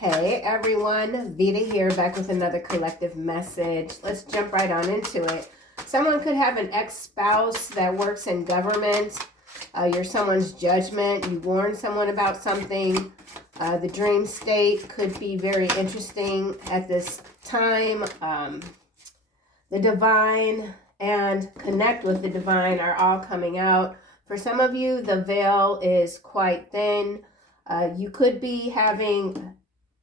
Hey everyone, Veda here, back with another collective message. Let's jump right on into it. Someone could have an ex-spouse that works in government. You're someone's judgment. You warn someone about something. The dream state could be very interesting at this time. The divine and connect with the divine are all coming out. For some of you, the veil is quite thin. You could be having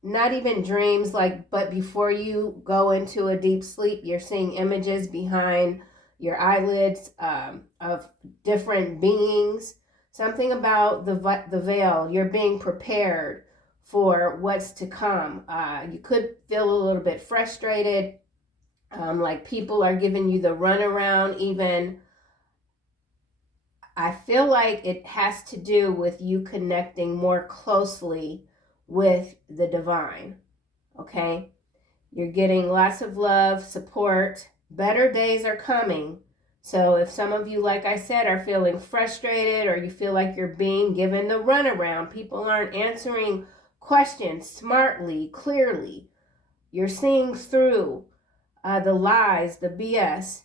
not even dreams, but before you go into a deep sleep, you're seeing images behind your eyelids of different beings. Something about the veil, you're being prepared for what's to come. You could feel a little bit frustrated, like people are giving you the runaround even. I feel like it has to do with you connecting more closely with the divine, okay? You're getting lots of love, support. Better days are coming. So if some of you, like I said, are feeling frustrated or you feel like you're being given the runaround, people aren't answering questions smartly, clearly, you're seeing through the lies, the BS.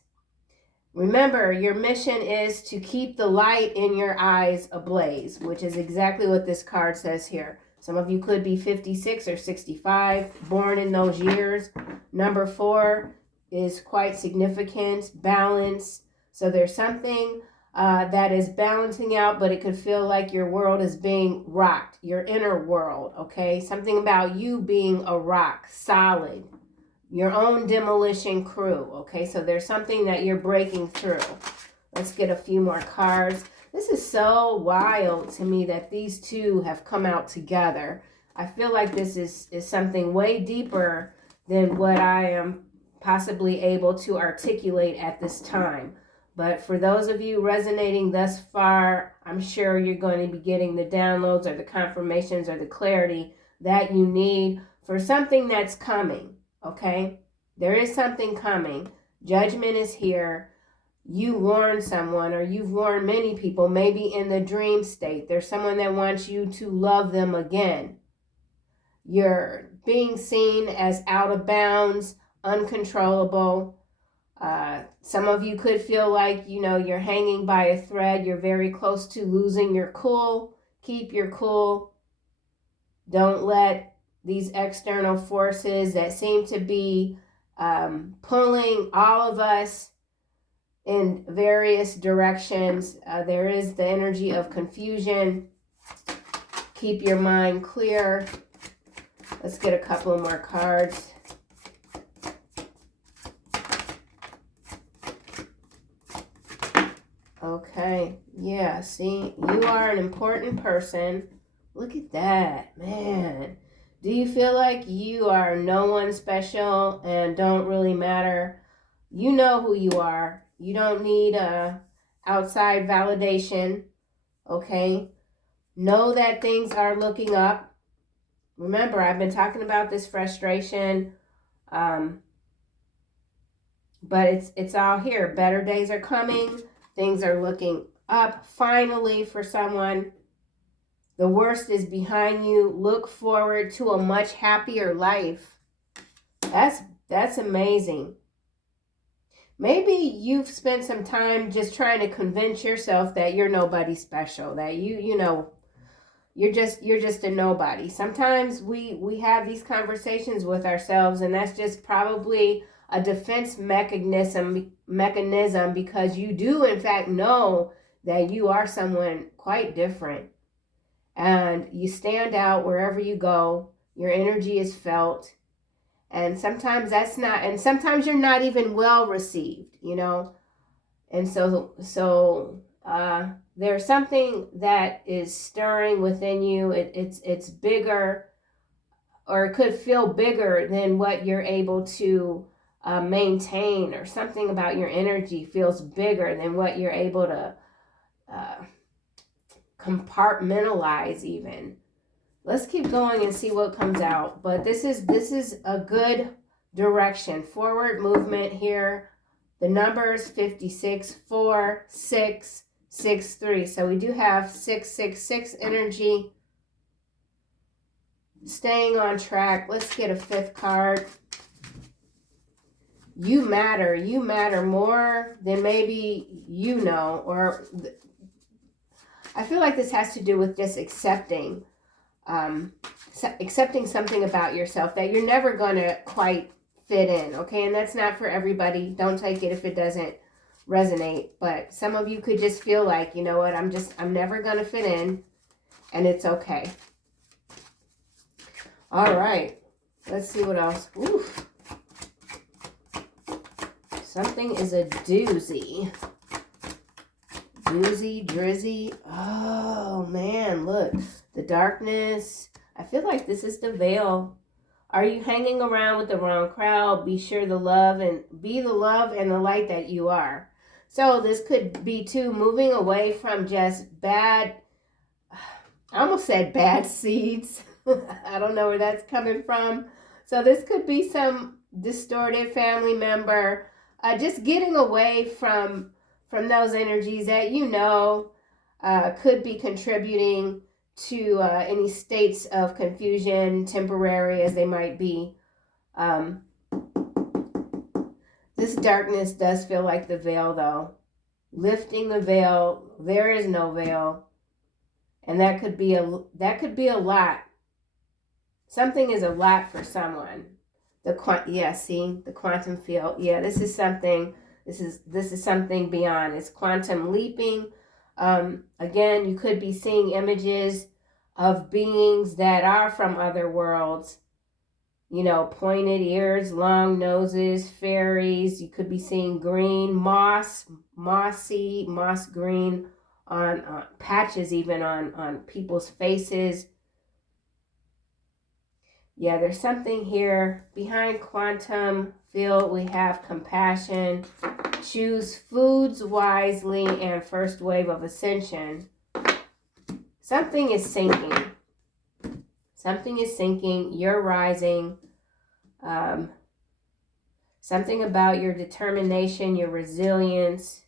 Remember, your mission is to keep the light in your eyes ablaze, which is exactly what this card says here. Some of you could be 56 or 65, born in those years. Number 4 is quite significant, balance. So there's something that is balancing out, but it could feel like your world is being rocked, your inner world, okay? Something about you being a rock, solid. Your own demolition crew, okay? So there's something that you're breaking through. Let's get a few more cards. This is so wild to me that these two have come out together. I feel like this is something way deeper than what I am possibly able to articulate at this time. But for those of you resonating thus far, I'm sure you're going to be getting the downloads or the confirmations or the clarity that you need for something that's coming. Okay, there is something coming. Judgment is here. You warn someone, or you've warned many people, maybe in the dream state. There's someone that wants you to love them again. You're being seen as out of bounds, uncontrollable. Some of you could feel like, you're hanging by a thread. You're very close to losing your cool. Keep your cool. Don't let these external forces that seem to be pulling all of us in various directions. There is the energy of confusion. Keep your mind clear. Let's get a couple more cards. Okay, yeah, see, you are an important person. Look at that, man. Do you feel like you are no one special and don't really matter? You know who you are. You don't need outside validation, okay? Know that things are looking up. Remember, I've been talking about this frustration, but it's all here. Better days are coming. Things are looking up finally for someone. The worst is behind you. Look forward to a much happier life. That's amazing. Maybe you've spent some time just trying to convince yourself that you're nobody special, that you're just a nobody. Sometimes we have these conversations with ourselves, and that's just probably a defense mechanism because you do in fact know that you are someone quite different. And you stand out wherever you go. Your energy is felt. And sometimes sometimes you're not even well received, And so there's something that is stirring within you. It's bigger, or it could feel bigger than what you're able to maintain, or something about your energy feels bigger than what you're able to compartmentalize even. Let's keep going and see what comes out. But this is a good direction. Forward movement here. The numbers 56, 4, 6, 6, 3. So we do have 666 energy. staying on track. Let's get a 5th card. You matter. You matter more than maybe you know. Or I feel like this has to do with just accepting. Accepting something about yourself that you're never going to quite fit in, okay? And that's not for everybody. Don't take it if it doesn't resonate. But some of you could just feel like, you know what, I'm never going to fit in, and it's okay. All right. Let's see what else. Oof. Something is a doozy. Doozy, drizzy. Oh, man, look. The darkness. I feel like this is the veil. Are you hanging around with the wrong crowd? Be sure the love and be the love and the light that you are. So this could be too, moving away from just bad, I almost said bad seeds. I don't know where that's coming from. So this could be some distorted family member, just getting away from those energies that you know could be contributing to any states of confusion, temporary as they might be. This darkness does feel like the veil, though. Lifting the veil, there is no veil, and that could be a lot. Something is a lot for someone. The quantum field. Yeah, this is something. This is something beyond. It's quantum leaping. Again, you could be seeing images of beings that are from other worlds. You know, pointed ears, long noses, fairies. You could be seeing green, moss green on patches, even on people's faces. Yeah, there's something here. Behind quantum field, we have compassion. Choose foods wisely and first wave of ascension. Something is sinking. Something is sinking. You're rising. Something about your determination, your resilience.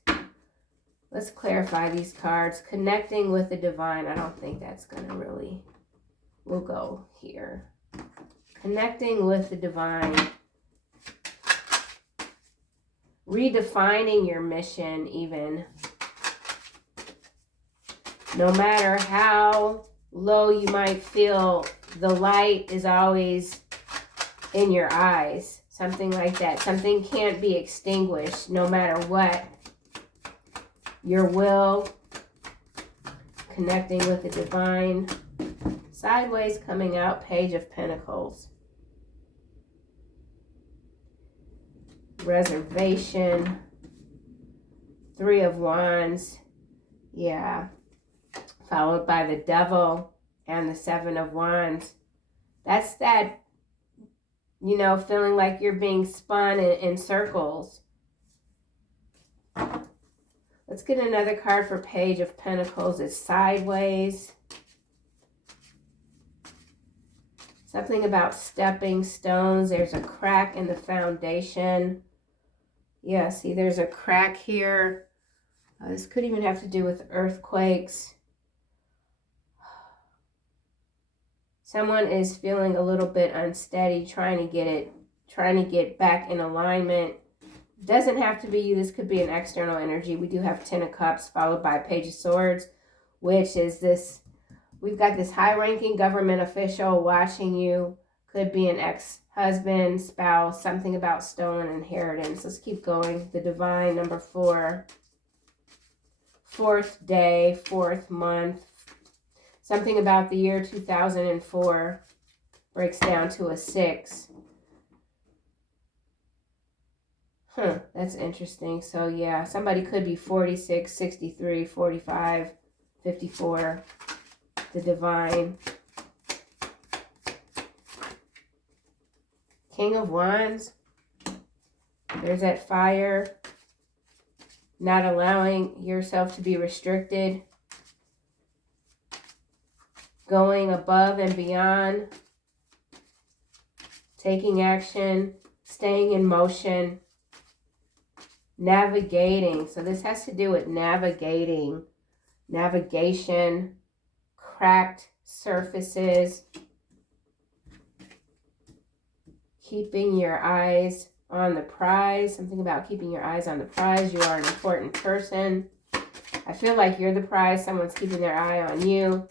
Let's clarify these cards. Connecting with the divine. I don't think that's going to really... We'll go here. Connecting with the divine. Redefining your mission even. No matter how low you might feel, the light is always in your eyes. Something like that. Something can't be extinguished no matter what. Your will. Connecting with the divine. Sideways coming out, Page of Pentacles. Reservation. 3 of Wands. Yeah. Followed by the Devil and the 7 of Wands. That's that, you know, feeling like you're being spun in circles. Let's get another card for Page of Pentacles. It's sideways. Something about stepping stones. There's a crack in the foundation. Yeah, see, there's a crack here. This could even have to do with earthquakes. Someone is feeling a little bit unsteady, trying to get back in alignment. Doesn't have to be you. This could be an external energy. We do have 10 of Cups followed by Page of Swords, which is this. We've got this high-ranking government official watching you. Could be an ex-husband, spouse, something about stolen inheritance. Let's keep going. The Divine, number 4. 4th day, 4th month. Something about the year 2004 breaks down to a 6. That's interesting. So yeah, somebody could be 46, 63, 45, 54. The Divine. King of Wands. There's that fire. Not allowing yourself to be restricted. Going above and beyond. Taking action. Staying in motion. Navigating. So this has to do with navigating. Navigation. Cracked surfaces. keeping your eyes on the prize. Something about keeping your eyes on the prize. You are an important person. I feel like you're the prize. Someone's keeping their eye on you.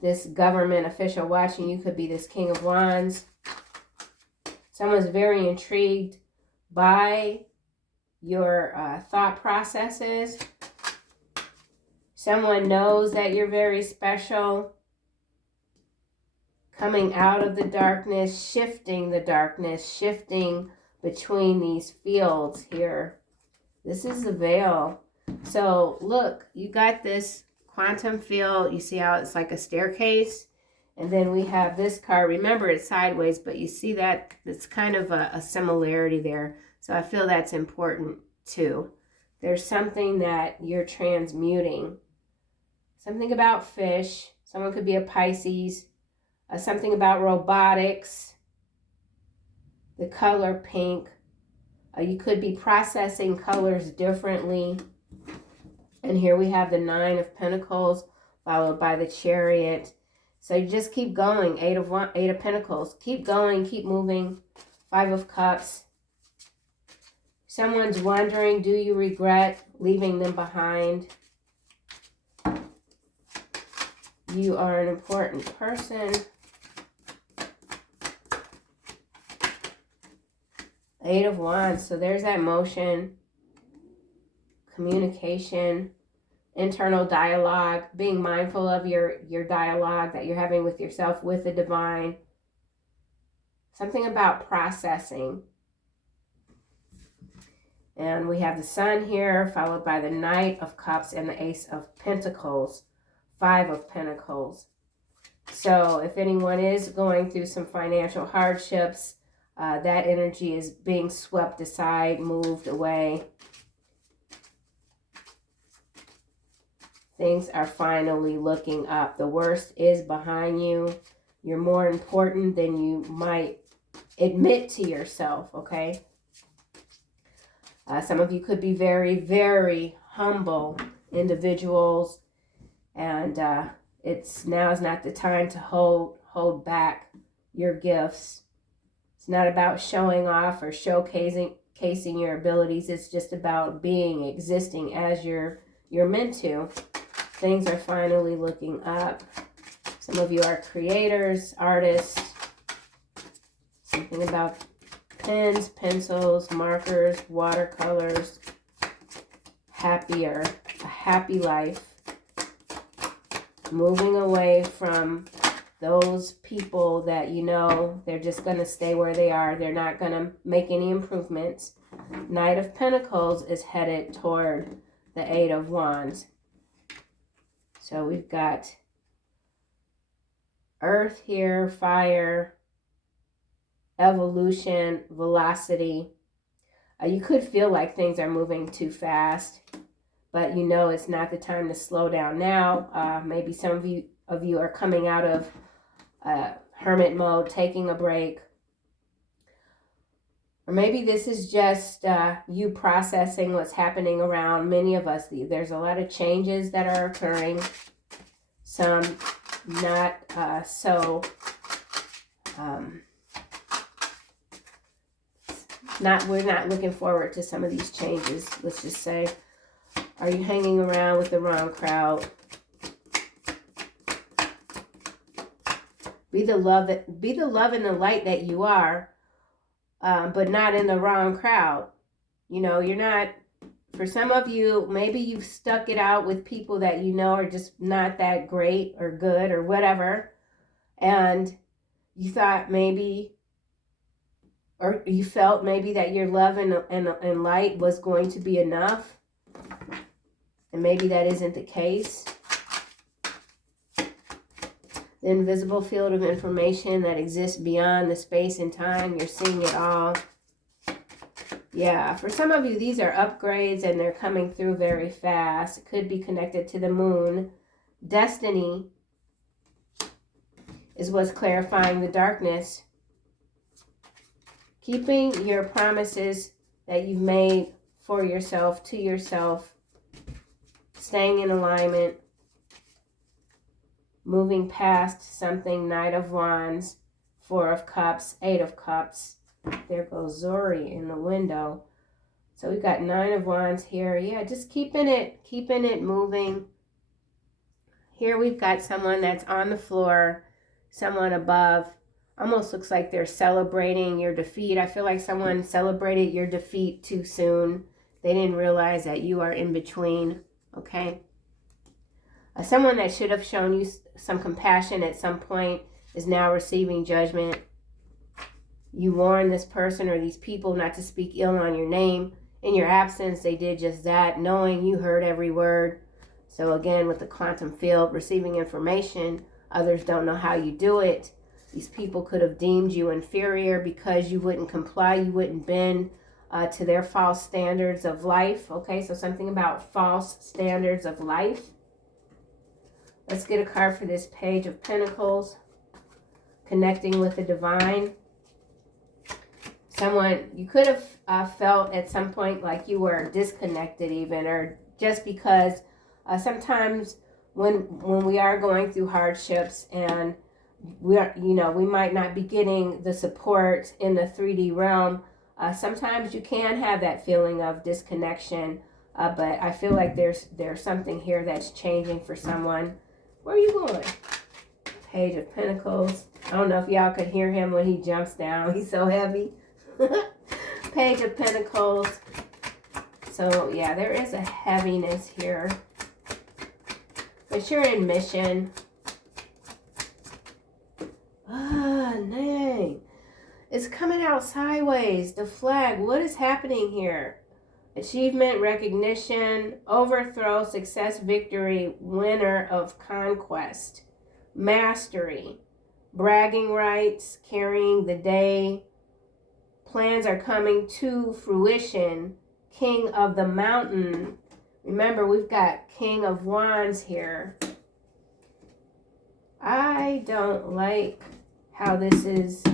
This government official watching you could be this King of Wands. Someone's very intrigued by your thought processes. Someone knows that you're very special. Coming out of the darkness, shifting between these fields here. This is the veil. So look, you got this quantum field. You see how it's like a staircase? And then we have this card. Remember, it's sideways, but you see that it's kind of a similarity there. So I feel that's important too. There's something that you're transmuting. Something about fish. Someone could be a Pisces. Something about robotics. The color pink. You could be processing colors differently. And here we have the 9 of Pentacles followed by the Chariot. So you just keep going. 8 of Pentacles. Keep going. Keep moving. 5 of Cups. Someone's wondering, do you regret leaving them behind? You are an important person. 8 of Wands. So there's that motion, communication, internal dialogue, being mindful of your dialogue that you're having with yourself, with the divine. Something about processing. And we have the Sun here, followed by the Knight of Cups and the Ace of Pentacles, 5 of Pentacles. So if anyone is going through some financial hardships, that energy is being swept aside, moved away. Things are finally looking up. The worst is behind you. You're more important than you might admit to yourself, okay? Some of you could be very, very humble individuals, and now's not the time to hold back your gifts. It's not about showing off or showcasing your abilities. It's just about being, existing as you're meant to. Things are finally looking up. Some of you are creators, artists. Something about pens, pencils, markers, watercolors. Happier, a happy life. Moving away from those people that you know they're just going to stay where they are. They're not going to make any improvements. Knight of Pentacles is headed toward the 8 of Wands. So we've got Earth here, fire, evolution, velocity. You could feel like things are moving too fast, but you know it's not the time to slow down now. Maybe some of you are coming out of hermit mode, taking a break. Or maybe this is just you processing what's happening around many of us. There's a lot of changes that are occurring. Some not so. We're not looking forward to some of these changes. Let's just say, are you hanging around with the wrong crowd? Be the love and the light that you are. But not in the wrong crowd. You know, you're not, for some of you, maybe you've stuck it out with people that you know are just not that great or good or whatever. And you thought maybe, or you felt maybe that your love and light was going to be enough. And maybe that isn't the case. The invisible field of information that exists beyond the space and time. You're seeing it all. Yeah, for some of you, these are upgrades and they're coming through very fast. It could be connected to the moon. Destiny is what's clarifying the darkness. Keeping your promises that you've made for yourself, to yourself. Staying in alignment. Moving past something, Knight of Wands, Four of Cups, Eight of Cups. There goes Zori in the window. So we've got Nine of Wands here. Yeah, just keeping it moving. Here we've got someone that's on the floor, someone above. Almost looks like they're celebrating your defeat. I feel like someone celebrated your defeat too soon. They didn't realize that you are in between, okay? Someone that should have shown you some compassion at some point is now receiving judgment. You warned this person or these people not to speak ill on your name. In your absence, they did just that, knowing you heard every word. So again, with the quantum field, receiving information, others don't know how you do it. These people could have deemed you inferior because you wouldn't comply, you wouldn't bend to their false standards of life. Okay, so something about false standards of life. Let's get a card for this Page of Pentacles. Connecting with the divine. Someone, you could have felt at some point like you were disconnected even, or just because sometimes when we are going through hardships and we might not be getting the support in the 3D realm, sometimes you can have that feeling of disconnection, but I feel like there's something here that's changing for someone. Where are you going? Page of Pentacles. I don't know if y'all could hear him when he jumps down. He's so heavy. Page of Pentacles. So yeah, there is a heaviness here. But you're in mission. Dang. It's coming out sideways. The flag. What is happening here? Achievement, recognition, overthrow, success, victory, winner of conquest, mastery, bragging rights, carrying the day, plans are coming to fruition, king of the mountain. Remember, we've got King of Wands here. I don't like how this is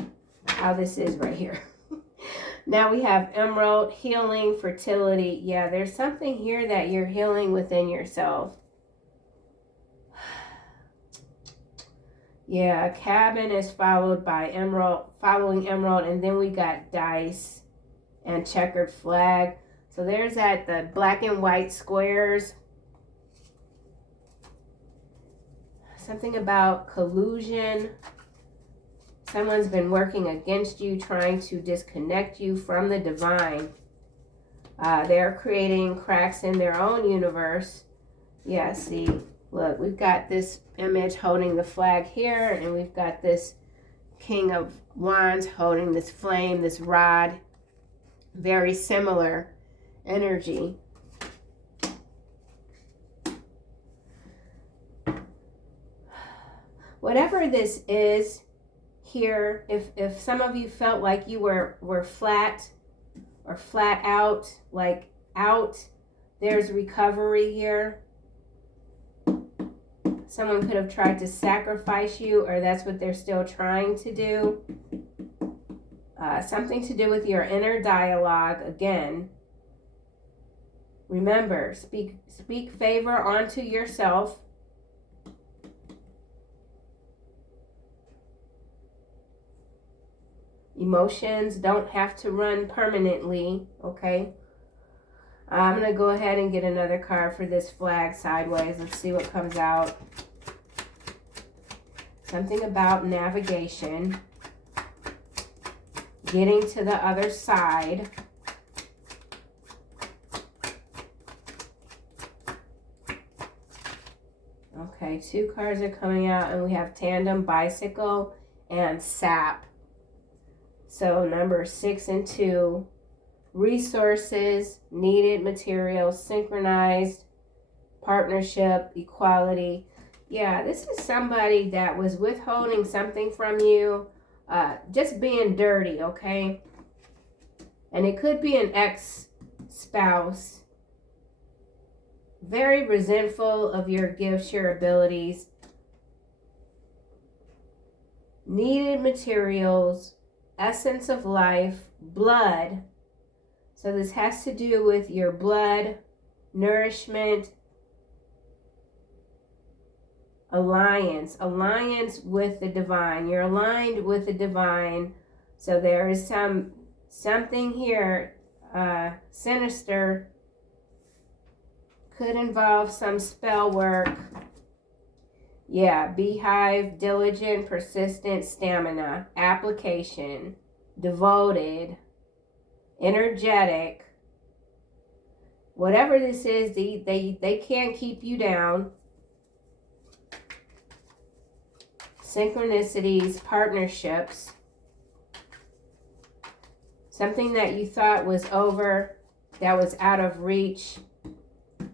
right here. Now we have Emerald, healing, fertility. Yeah, there's something here that you're healing within yourself. Yeah, cabin is followed by emerald, following emerald, and then we got dice and checkered flag. So there's the black and white squares. Something about collusion. Someone's been working against you, trying to disconnect you from the divine. They're creating cracks in their own universe. Yeah, see, look, we've got this image holding the flag here, and we've got this King of Wands holding this flame, this rod. Very similar energy. Whatever this is here, if some of you felt like you were flat or flat out, like out, there's recovery here. Someone could have tried to sacrifice you, or that's what they're still trying to do. Something to do with your inner dialogue again. Remember, speak favor onto yourself. Emotions don't have to run permanently, okay? I'm going to go ahead and get another card for this flag sideways. Let's see what comes out. Something about navigation. Getting to the other side. Okay, 2 cards are coming out, and we have tandem, bicycle, and sap. So number 6 and 2. Resources, needed materials, synchronized, partnership, equality. Yeah, this is somebody that was withholding something from you, just being dirty, okay? And it could be an ex-spouse, very resentful of your gifts, your abilities, needed materials, essence of life, blood. So this has to do with your blood, nourishment, alliance with the divine. You're aligned with the divine. So there is something here sinister. Could involve some spell work. Yeah, beehive, diligent, persistent, stamina, application, devoted, energetic. Whatever this is, they can't keep you down. Synchronicities, partnerships. Something that you thought was over, that was out of reach.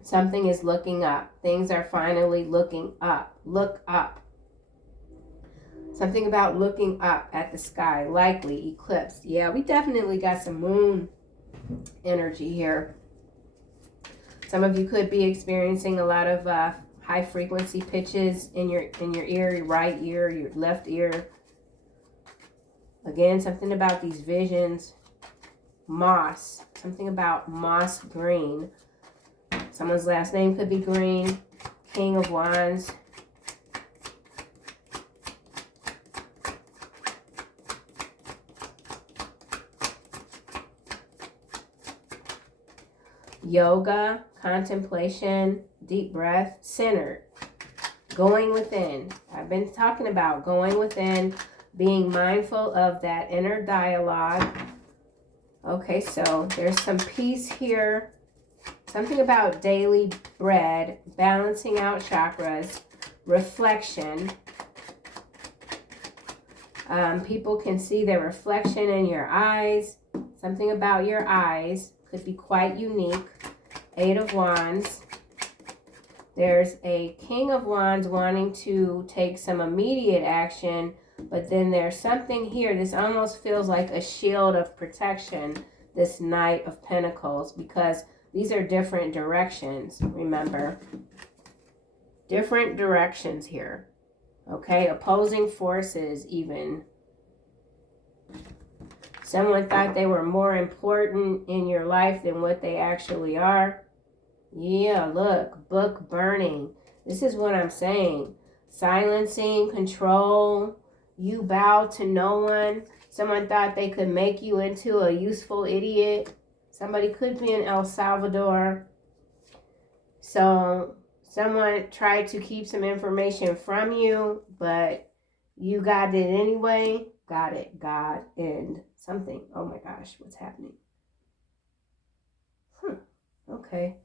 Something is looking up. Things are finally looking up. Look up. Something about looking up at the sky. Likely eclipse. Yeah, we definitely got some moon energy here. Some of you could be experiencing a lot of high frequency pitches in your ear, your right ear, your left ear. Again, something about these visions. Moss. Something about moss green. Someone's last name could be green. King of Wands. Yoga, contemplation, deep breath, centered. Going within. I've been talking about going within, being mindful of that inner dialogue. Okay, so there's some peace here. Something about daily bread, balancing out chakras, reflection. People can see their reflection in your eyes. Something about your eyes could be quite unique. 8 of Wands. There's a King of Wands wanting to take some immediate action, but then there's something here. This almost feels like a shield of protection, this Knight of Pentacles, because these are different directions, remember. Different directions here. Okay, opposing forces even. Someone thought they were more important in your life than what they actually are. Yeah, look, book burning. This is what I'm saying. Silencing, control. You bow to no one. Someone thought they could make you into a useful idiot. Somebody could be in El Salvador. So someone tried to keep some information from you, but you got it anyway. Got it. God and something. Oh my gosh, what's happening? Okay.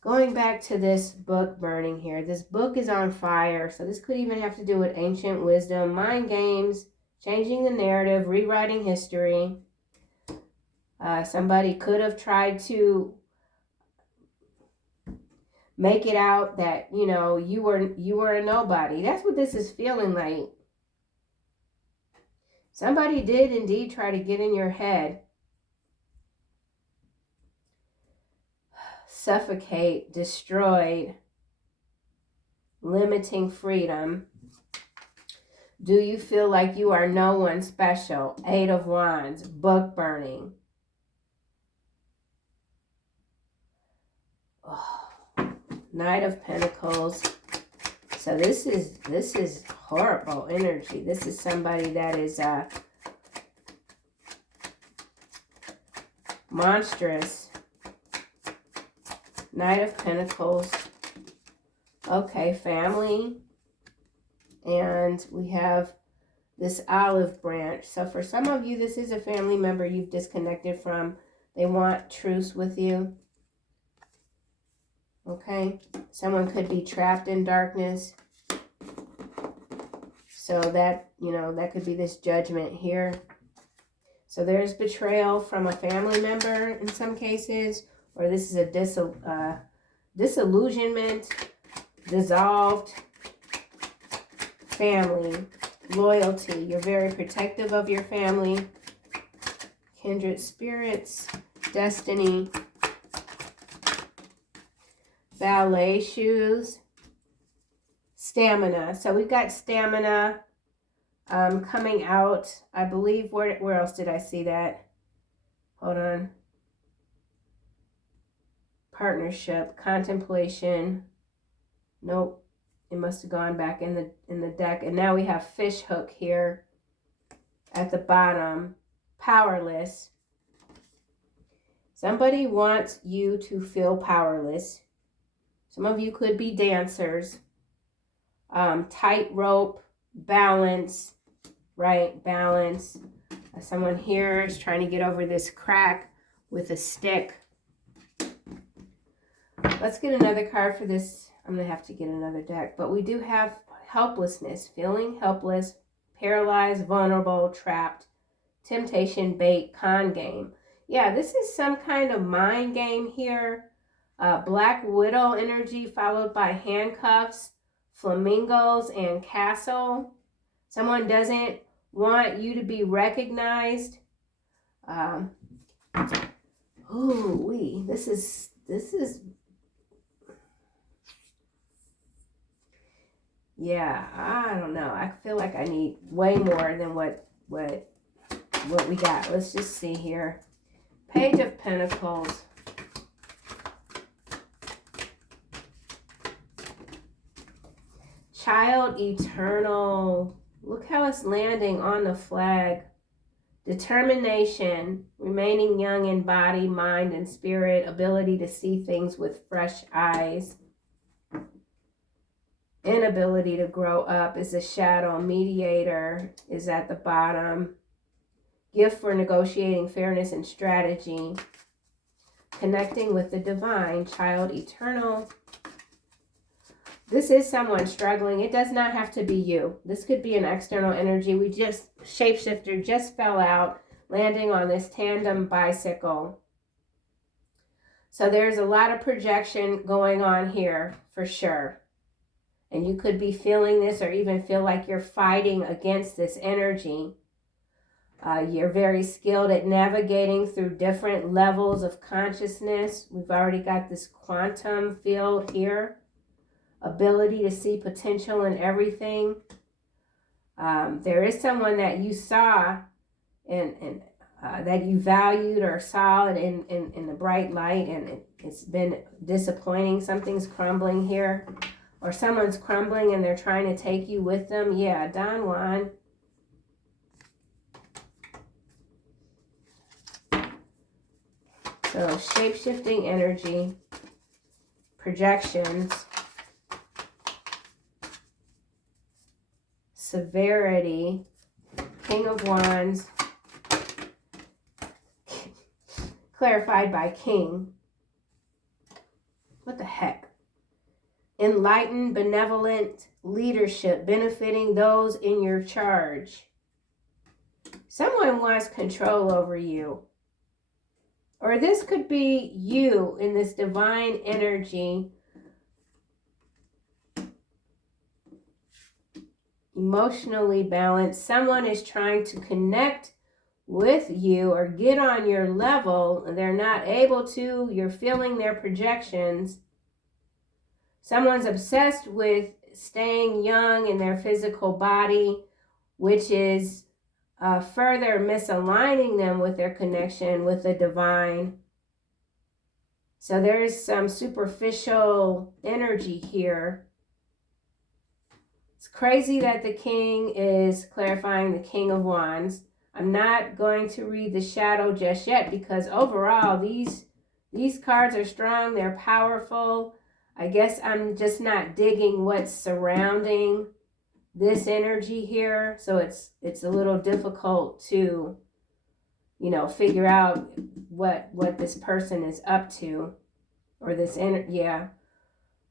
Going back to this book burning here. This book is on fire. So this could even have to do with ancient wisdom, mind games, changing the narrative, rewriting history. Somebody could have tried to make it out that, you know, you were a nobody. That's what this is feeling like. Somebody did indeed try to get in your head. Suffocate, destroyed, limiting freedom. Do you feel like you are no one special? 8 of Wands, book burning. Oh, Knight of Pentacles. So this is horrible energy. This is somebody that is monstrous. Knight of Pentacles. Okay, family. And we have this olive branch. So for some of you, this is a family member you've disconnected from. They want truce with you. Okay. Someone could be trapped in darkness. So that, you know, that could be this judgment here. So there's betrayal from a family member in some cases. Or this is a disillusionment, dissolved family, loyalty. You're very protective of your family. Kindred spirits, destiny, ballet shoes, stamina. So we've got stamina coming out. I believe, where else did I see that? Hold on. Partnership, contemplation. Nope. It must have gone back in the deck. And now we have fish hook here at the bottom. Powerless. Somebody wants you to feel powerless. Some of you could be dancers. Tightrope, balance, right? Balance. Someone here is trying to get over this crack with a stick. Let's get another card for this. I'm going to have to get another deck. But we do have helplessness, feeling helpless, paralyzed, vulnerable, trapped, temptation, bait, con game. Yeah, this is some kind of mind game here. Black Widow energy followed by handcuffs, flamingos, and castle. Someone doesn't want you to be recognized. This is yeah, I don't know. I feel like I need way more than what we got. Let's just see here. Page of Pentacles. Child eternal. Look how it's landing on the flag. Determination, remaining young in body, mind, and spirit, ability to see things with fresh eyes. Inability to grow up is a shadow. Mediator is at the bottom. Gift for negotiating fairness and strategy. Connecting with the divine, child eternal. This is someone struggling. It does not have to be you. This could be an external energy. Shapeshifter just fell out, landing on this tandem bicycle. So there's a lot of projection going on here for sure. And you could be feeling this or even feel like you're fighting against this energy. You're very skilled at navigating through different levels of consciousness. We've already got this quantum field here. Ability to see potential in everything. There is someone that you saw and that you valued or saw in the bright light, and it's been disappointing. Something's crumbling here. Or someone's crumbling and they're trying to take you with them. Yeah, Don Juan. So, shape-shifting energy, projections, severity, King of Wands, clarified by King. What the heck? Enlightened, benevolent leadership, benefiting those in your charge. Someone wants control over you. Or this could be you in this divine energy. Emotionally balanced. Someone is trying to connect with you or get on your level. They're not able to. You're feeling their projections. Someone's obsessed with staying young in their physical body, which is further misaligning them with their connection with the divine. So there is some superficial energy here. It's crazy that the King is clarifying the King of Wands. I'm not going to read the shadow just yet because overall these cards are strong. They're powerful. I guess I'm just not digging what's surrounding this energy here. So it's a little difficult to, figure out what this person is up to or this yeah.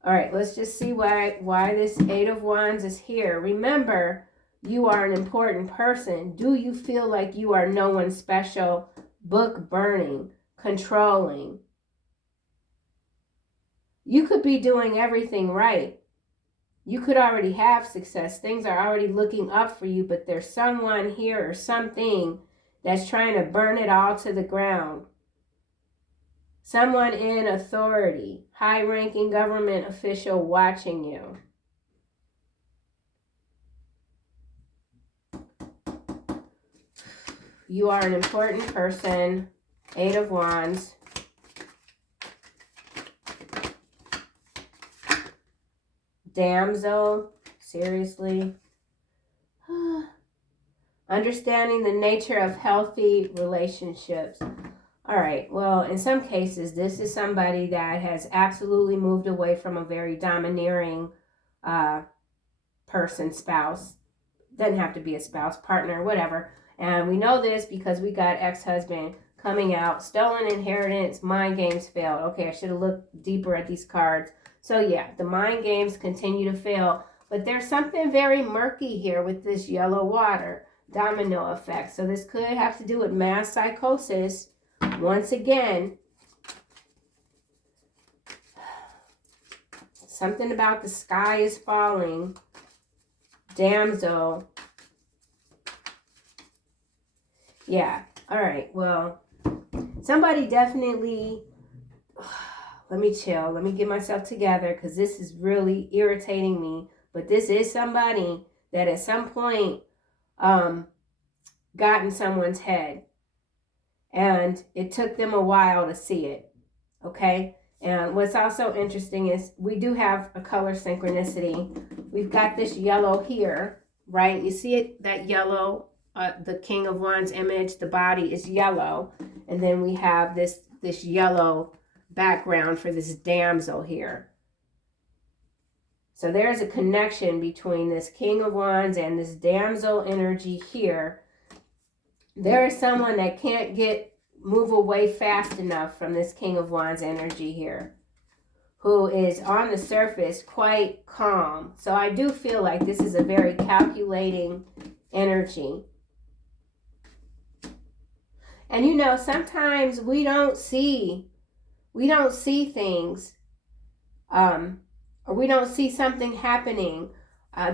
All right, let's just see why this Eight of Wands is here. Remember, you are an important person. Do you feel like you are no one special? Book burning, controlling. You could be doing everything right. You could already have success. Things are already looking up for you, but there's someone here or something that's trying to burn it all to the ground. Someone in authority, high-ranking government official watching you. You are an important person. Eight of Wands. damsel. Seriously. Understanding the nature of healthy relationships. All right. Well, in some cases, this is somebody that has absolutely moved away from a very domineering person, spouse. Doesn't have to be a spouse, partner, whatever. And we know this because we got ex-husband coming out, stolen inheritance, mind games failed. Okay, I should have looked deeper at these cards. So yeah, the mind games continue to fail. But there's something very murky here with this yellow water domino effect. So this could have to do with mass psychosis. Once again, something about the sky is falling. Damsel. Yeah. All right. Well, somebody definitely, let me chill. Let me get myself together because this is really irritating me. But this is somebody that at some point got in someone's head. And it took them a while to see it. Okay? And what's also interesting is we do have a color synchronicity. We've got this yellow here, right? You see it, that yellow, the King of Wands image, the body is yellow. And then we have this yellow background for this damsel here. So there's a connection between this King of Wands and this damsel energy here. There is someone that can't move away fast enough from this King of Wands energy here, who is on the surface quite calm. So I do feel like this is a very calculating energy. And you know, sometimes we don't see things, or we don't see something happening.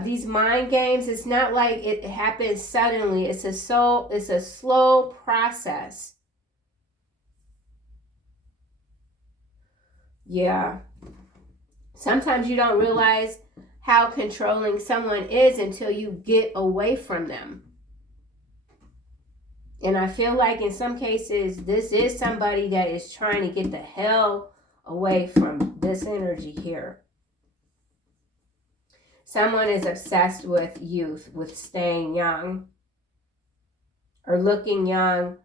These mind games, it's not like it happens suddenly. It's a slow process. Yeah. Sometimes you don't realize how controlling someone is until you get away from them. And I feel like in some cases, this is somebody that is trying to get the hell away from this energy here. Someone is obsessed with youth, with staying young, or looking young,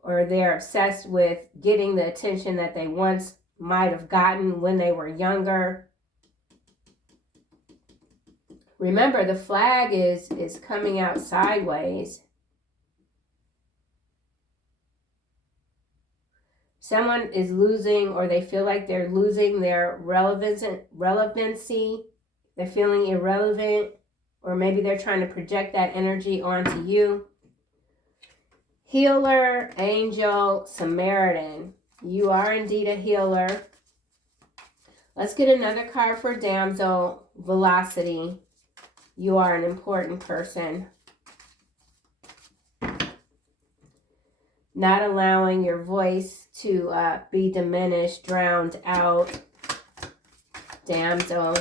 or they're obsessed with getting the attention that they once might have gotten when they were younger. Remember, the flag is coming out sideways. Someone is losing, or they feel like they're relevancy. They're feeling irrelevant, or maybe they're trying to project that energy onto you. Healer, angel, Samaritan. You are indeed a healer. Let's get another card for damsel, velocity. You are an important person. Not allowing your voice to be diminished, drowned out. Damsel.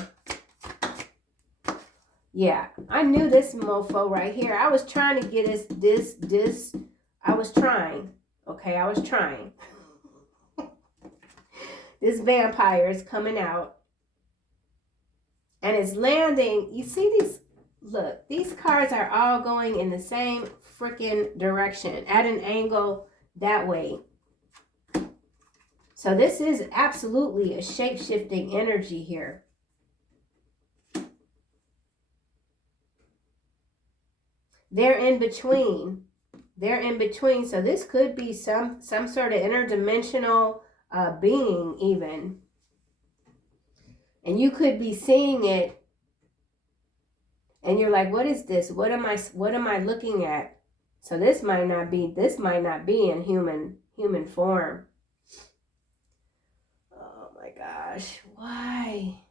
Yeah, I knew this mofo right here. I was trying to get this. I was trying. Okay, I was trying. This vampire is coming out. And it's landing. You see these? Look, these cards are all going in the same freaking direction. At an angle that way. So this is absolutely a shape-shifting energy here. They're in between. They're in between. So this could be some sort of interdimensional being even. And you could be seeing it and you're like, what is this? What am I looking at? So this might not be in human form. Oh my gosh, why?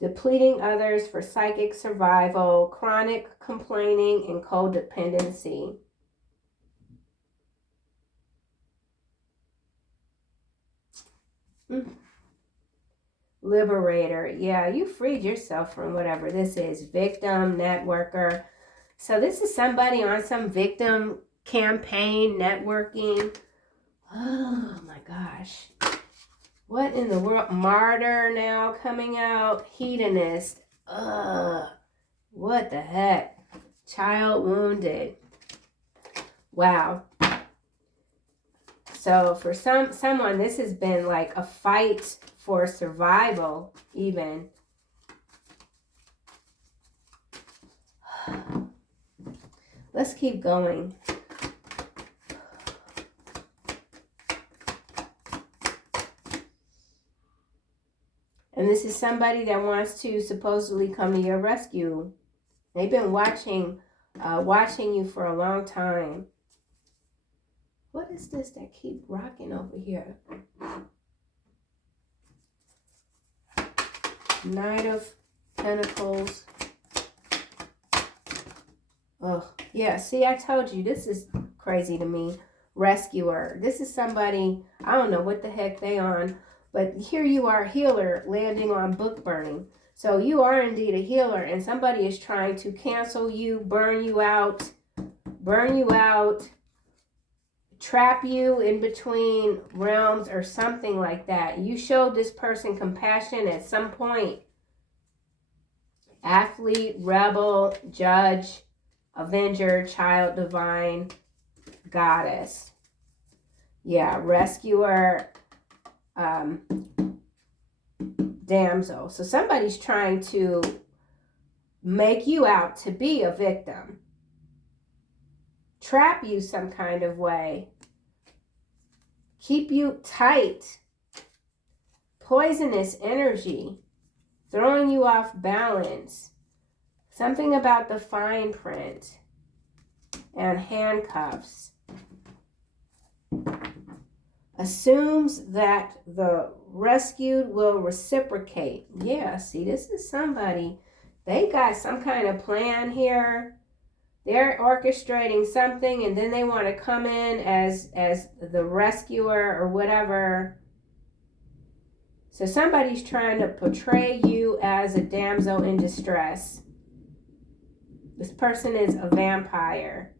Depleting others for psychic survival, chronic complaining, and codependency. Liberator. Yeah, you freed yourself from whatever this is. Victim, networker. So this is somebody on some victim campaign, networking. Oh my gosh. What in the world? Martyr now coming out. Hedonist. Ugh. What the heck? Child wounded. Wow. So for someone, this has been like a fight for survival, even. Let's keep going. And this is somebody that wants to supposedly come to your rescue. They've been watching you for a long time. What is this that keep rocking over here? Knight of Pentacles. Oh, yeah. See, I told you, this is crazy to me. Rescuer. This is somebody, I don't know what the heck they on. But here you are, healer, landing on book burning. So you are indeed a healer, and somebody is trying to cancel you, burn you out, trap you in between realms or something like that. You showed this person compassion at some point. Athlete, rebel, judge, avenger, child divine, goddess. Yeah, rescuer, damsel. So somebody's trying to make you out to be a victim, trap you some kind of way, keep you tight, poisonous energy, throwing you off balance, something about the fine print, and handcuffs. Assumes that the rescued will reciprocate. Yeah, see, this is somebody. They got some kind of plan here. They're orchestrating something, and then they want to come in as the rescuer or whatever. So somebody's trying to portray you as a damsel in distress. This person is a vampire.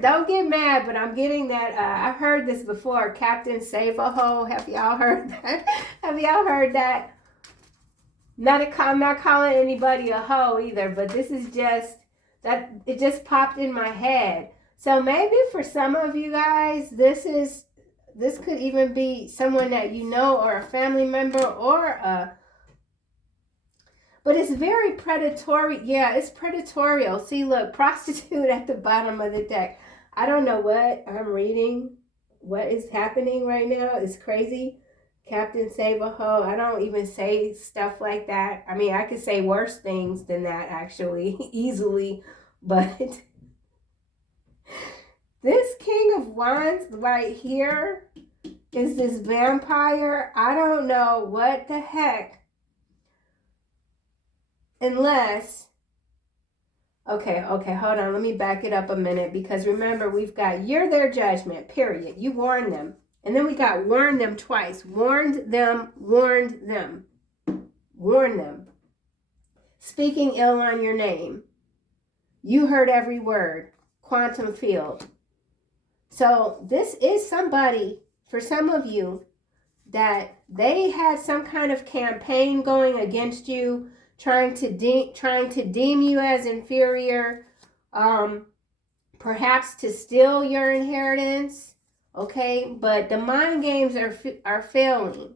Don't get mad, but I'm getting that. I've heard this before. Captain Save a Hoe. Have y'all heard that? Have y'all heard that? I'm not calling anybody a hoe either, but this is just that it just popped in my head. So maybe for some of you guys, this could even be someone that you know, or a family member, or a. But it's very predatory. Yeah, it's predatorial. See, look, prostitute at the bottom of the deck. I don't know what I'm reading. What is happening right now is crazy. Captain Save a Hoe. I don't even say stuff like that. I mean, I could say worse things than that, actually, easily. But this King of Wands right here is this vampire. I don't know what the heck. Unless, okay, hold on. Let me back it up a minute, because remember, we've got you're their judgment, period. You warned them. And then we got warned them twice. Warned them. Speaking ill on your name. You heard every word. Quantum field. So this is somebody, for some of you, that they had some kind of campaign going against you, trying to deem you as inferior, perhaps to steal your inheritance, okay? But the mind games are failing.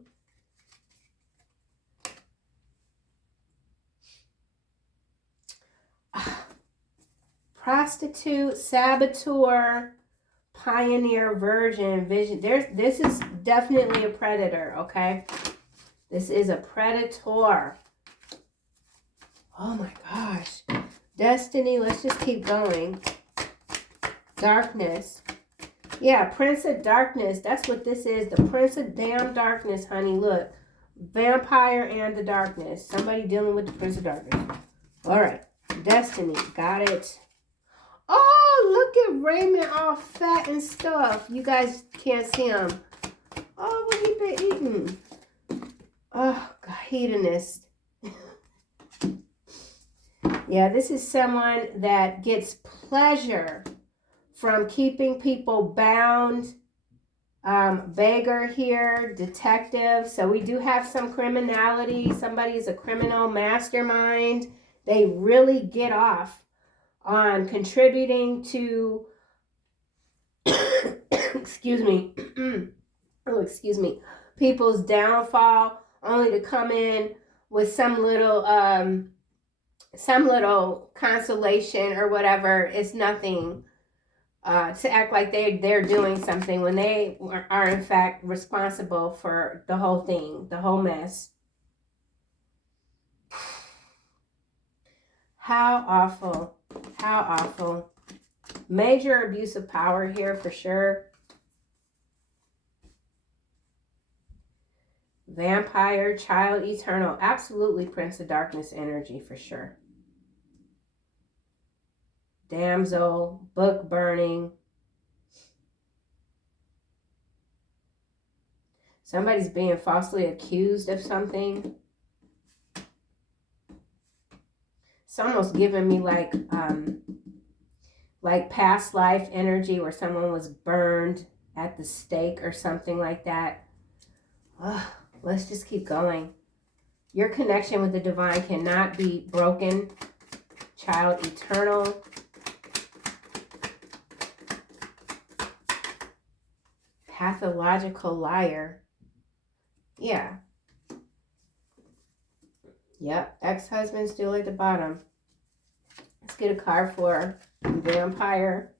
Prostitute, saboteur, pioneer, virgin, vision. This is definitely a predator, okay? This is a predator. Oh my gosh. Destiny, let's just keep going. Darkness. Yeah, Prince of Darkness. That's what this is. The Prince of damn Darkness, honey. Look. Vampire and the Darkness. Somebody dealing with the Prince of Darkness. All right. Destiny. Got it. Oh, look at Raymond all fat and stuff. You guys can't see him. Oh, what he been eating? Oh, God, hedonist. Yeah, this is someone that gets pleasure from keeping people bound. Beggar here, detective. So we do have some criminality. Somebody's a criminal mastermind. They really get off on contributing to, excuse me, oh, excuse me, people's downfall, only to come in with some little consolation or whatever. It's nothing. To act like they're doing something when they are in fact responsible for the whole thing, the whole mess. How awful. How awful. Major abuse of power here for sure. Vampire, child eternal. Absolutely Prince of Darkness energy for sure. Damsel, book burning. Somebody's being falsely accused of something. It's almost giving me like past life energy where someone was burned at the stake or something like that. Ugh, let's just keep going. Your connection with the divine cannot be broken. Child eternal. Pathological liar. Yeah. Yep. Ex-husband still at the bottom. Let's get a card for vampire.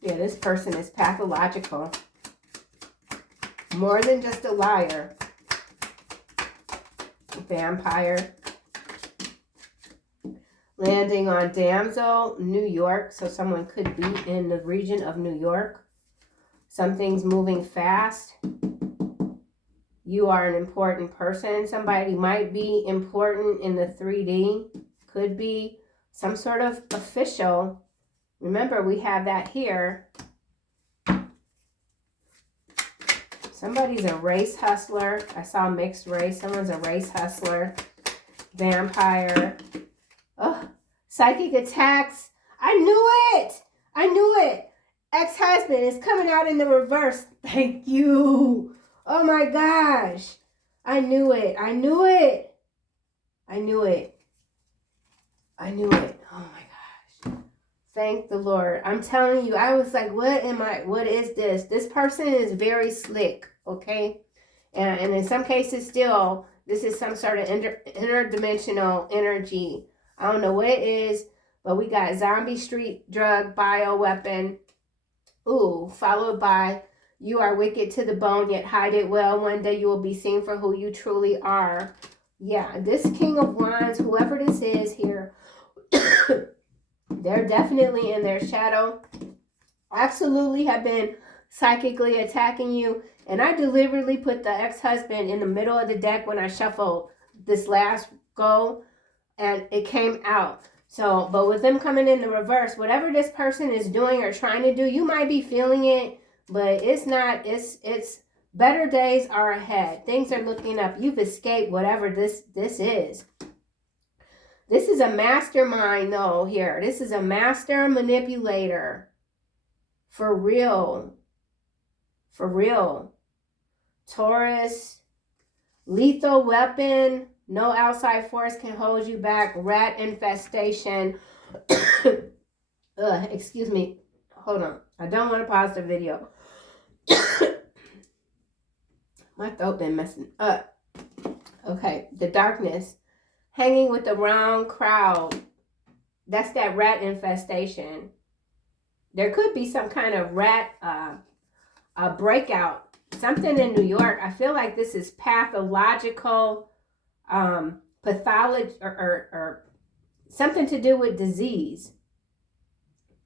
Yeah, this person is pathological. More than just a liar. Vampire. Landing on Damsel, New York. So someone could be in the region of New York. Something's moving fast. You are an important person. Somebody might be important in the 3D. Could be some sort of official. Remember, we have that here. Somebody's a race hustler. I saw mixed race. Someone's a race hustler. Vampire. Oh, psychic attacks. I knew it. I knew it. Ex-husband is coming out in the reverse. Thank you. Oh my gosh. I knew it. I knew it. I knew it. I knew it. Oh my gosh. Thank the Lord. I'm telling you, I was like, what is this? This person is very slick, okay? And in some cases still, this is some sort of interdimensional energy. I don't know what it is, but we got zombie street drug bioweapon. Ooh, followed by you are wicked to the bone, yet hide it well. One day you will be seen for who you truly are. Yeah, this King of Wands, whoever this is here, they're definitely in their shadow. Absolutely have been psychically attacking you. And I deliberately put the ex-husband in the middle of the deck when I shuffled this last go. And it came out. So, but with them coming in the reverse, whatever this person is doing or trying to do, you might be feeling it, but it's not, it's better days are ahead. Things are looking up. You've escaped whatever this is. This is a mastermind though here. This is a master manipulator. For real. For real. Taurus. Lethal weapon. No outside force can hold you back. Rat infestation. Excuse me. Hold on. I don't want to pause the video. My throat been messing up. Okay. The darkness. Hanging with the wrong crowd. That's that rat infestation. There could be some kind of rat breakout. Something in New York. I feel like this is pathological. Pathology or something to do with disease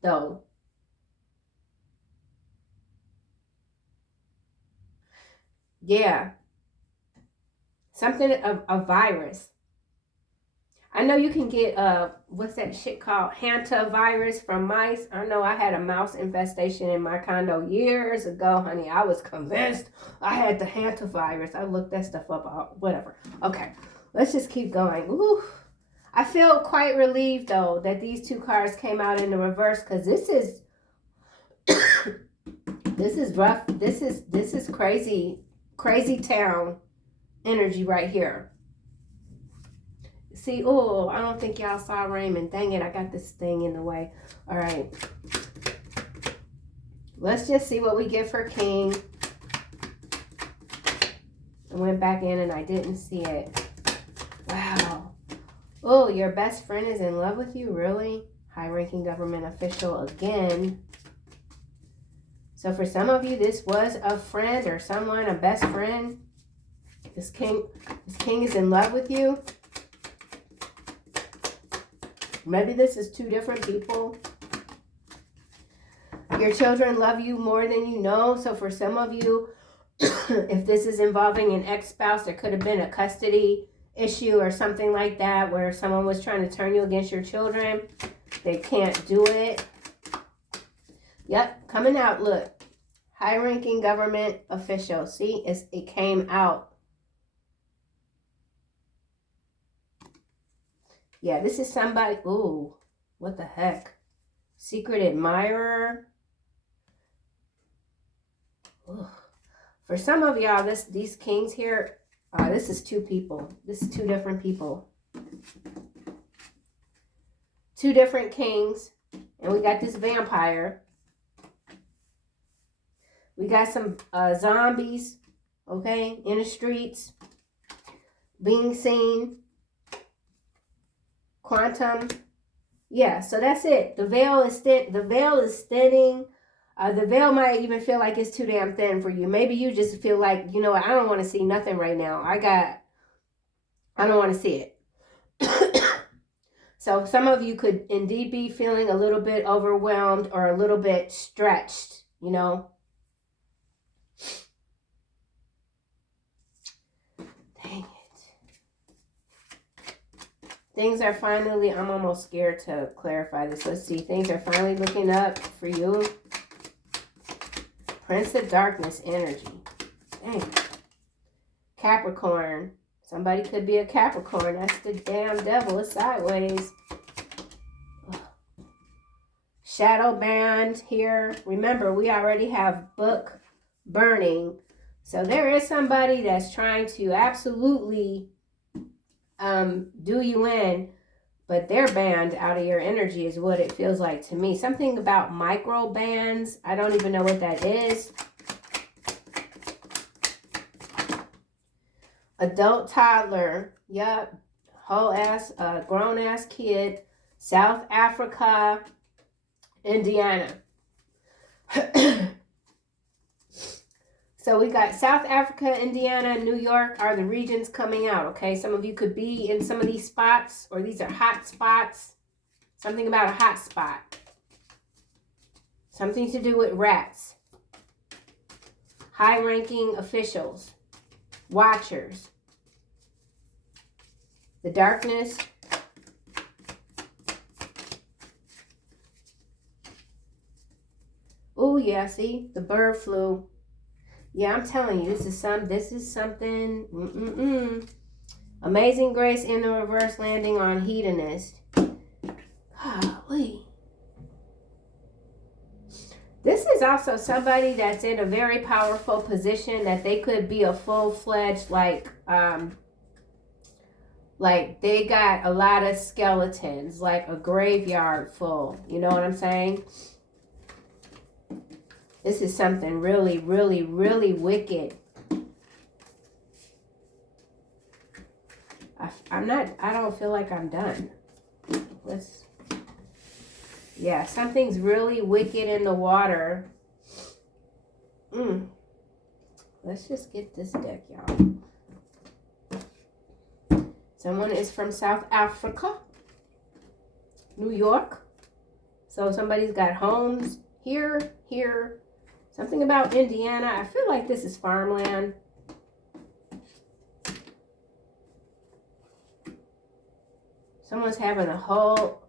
though. Yeah, something of a virus. I know you can get what's that shit called, hantavirus from mice. I know I had a mouse infestation in my condo years ago, honey. I was convinced I had the hantavirus. I looked that stuff up, whatever. Okay, let's just keep going. Ooh, I feel quite relieved, though, that these two cards came out in the reverse, because this is this is rough. This is crazy town energy right here. See, oh, I don't think y'all saw Raymond. Dang it, I got this thing in the way. All right. Let's just see what we get for King. I went back in and I didn't see it. Wow. Oh, your best friend is in love with you? Really? High-ranking government official again. So for some of you, this was a friend or someone, a best friend. This king is in love with you. Maybe this is two different people. Your children love you more than you know. So for some of you, if this is involving an ex-spouse, there could have been a custody issue or something like that where someone was trying to turn you against your children. They can't do it. Yep, coming out, look. High-ranking government official. See, it came out. Yeah, this is somebody. Ooh, what the heck? Secret admirer. Ooh. For some of y'all, these kings here, this is two people. This is two different people. Two different kings. And we got this vampire. We got some zombies, okay, in the streets. Being seen. Quantum. Yeah, so that's it. The veil is thin. The veil is thinning. The veil might even feel like it's too damn thin for you. Maybe you just feel like, you know what, I don't want to see nothing right now. I don't want to see it. So some of you could indeed be feeling a little bit overwhelmed or a little bit stretched, you know. Dang it. Things are finally, I'm almost scared to clarify this. Let's see. Things are finally looking up for you. Prince of Darkness energy. Dang. Capricorn. Somebody could be a Capricorn. That's the damn devil. It's sideways. Ugh. Shadow band here. Remember, we already have book burning. So there is somebody that's trying to absolutely do you in, but they're banned out of your energy is what it feels like to me. Something about micro bands. I don't even know what that is. Adult toddler. Yep. Whole ass, grown ass kid. South Africa, Indiana. So we got South Africa, Indiana, New York are the regions coming out, okay? Some of you could be in some of these spots, or these are hot spots. Something about a hot spot. Something to do with rats. High-ranking officials. Watchers. The darkness. Oh, yeah, see? The bird flu. Yeah, I'm telling you, this is something. Amazing grace in the reverse landing on hedonist. Golly. This is also somebody that's in a very powerful position that they could be a full-fledged, like they got a lot of skeletons, like a graveyard full. You know what I'm saying? This is something really, really, really wicked. I don't feel like I'm done. Yeah, something's really wicked in the water. Let's just get this deck, y'all. Someone is from South Africa, New York. So somebody's got homes here. Something about Indiana. I feel like this is farmland. Someone's having a whole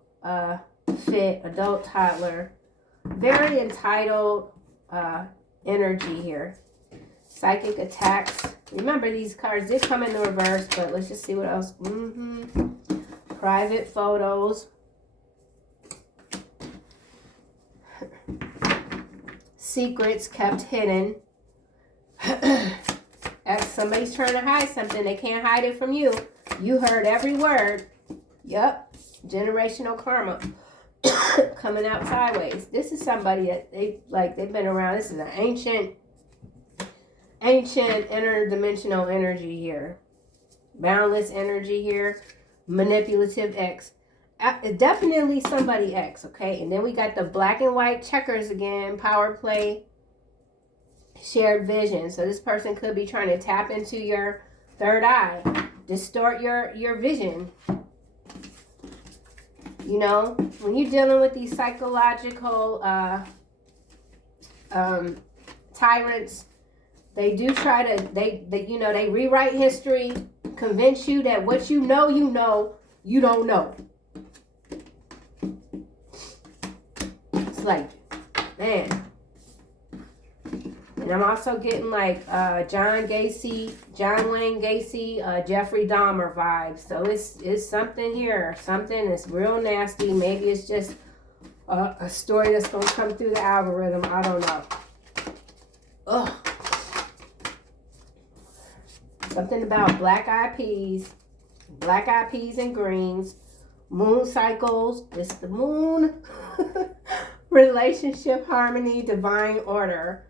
fit, adult toddler. Very entitled energy here. Psychic attacks. Remember, these cards did come in the reverse, but let's just see what else. private photos, secrets kept hidden. If somebody's trying to hide something, they can't hide it from you. You heard every word. Yep. Generational karma coming out sideways. This is somebody that they've been around. This is an ancient interdimensional energy here. Boundless energy here. Manipulative X. Definitely somebody X, okay? And then we got the black and white checkers again. Power play. Shared vision. So this person could be trying to tap into your third eye. Distort your vision. You know, when you're dealing with these psychological tyrants, they do try to, they rewrite history, convince you that what you know, you don't know. It's like, man. And I'm also getting like John Wayne Gacy, Jeffrey Dahmer vibes. So it's something here. Something that's real nasty. Maybe it's just a story that's going to come through the algorithm. I don't know. Ugh. Something about black-eyed peas and greens, moon cycles. It's the moon. Relationship harmony, divine order.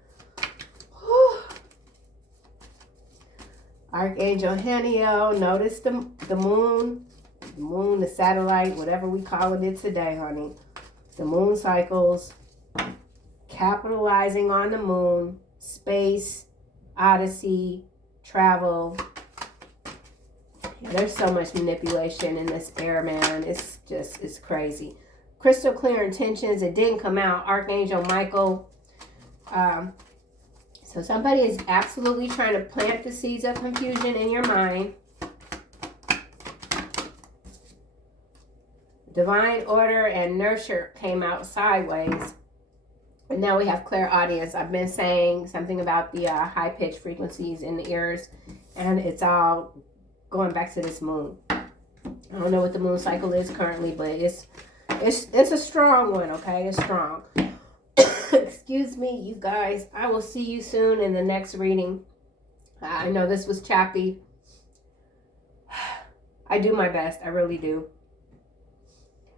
Archangel Haniel, notice the moon, the satellite, whatever we calling it today, honey. The moon cycles, capitalizing on the moon, space, odyssey, travel. Yeah, there's so much manipulation in this air, man. It's crazy. Crystal clear intentions. It didn't come out. Archangel Michael. So somebody is absolutely trying to plant the seeds of confusion in your mind. Divine order and nurture came out sideways. And now we have clairaudience. I've been saying something about the high-pitched frequencies in the ears. And it's all going back to this moon. I don't know what the moon cycle is currently, but it's a strong one, okay? It's strong. Excuse me, you guys. I will see you soon in the next reading. I know this was choppy. I do my best. I really do.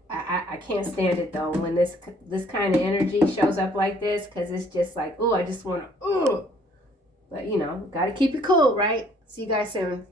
I can't stand it, though, when this kind of energy shows up like this, because it's just like, oh, I just want to, oh. But, got to keep it cool, right? See you guys soon.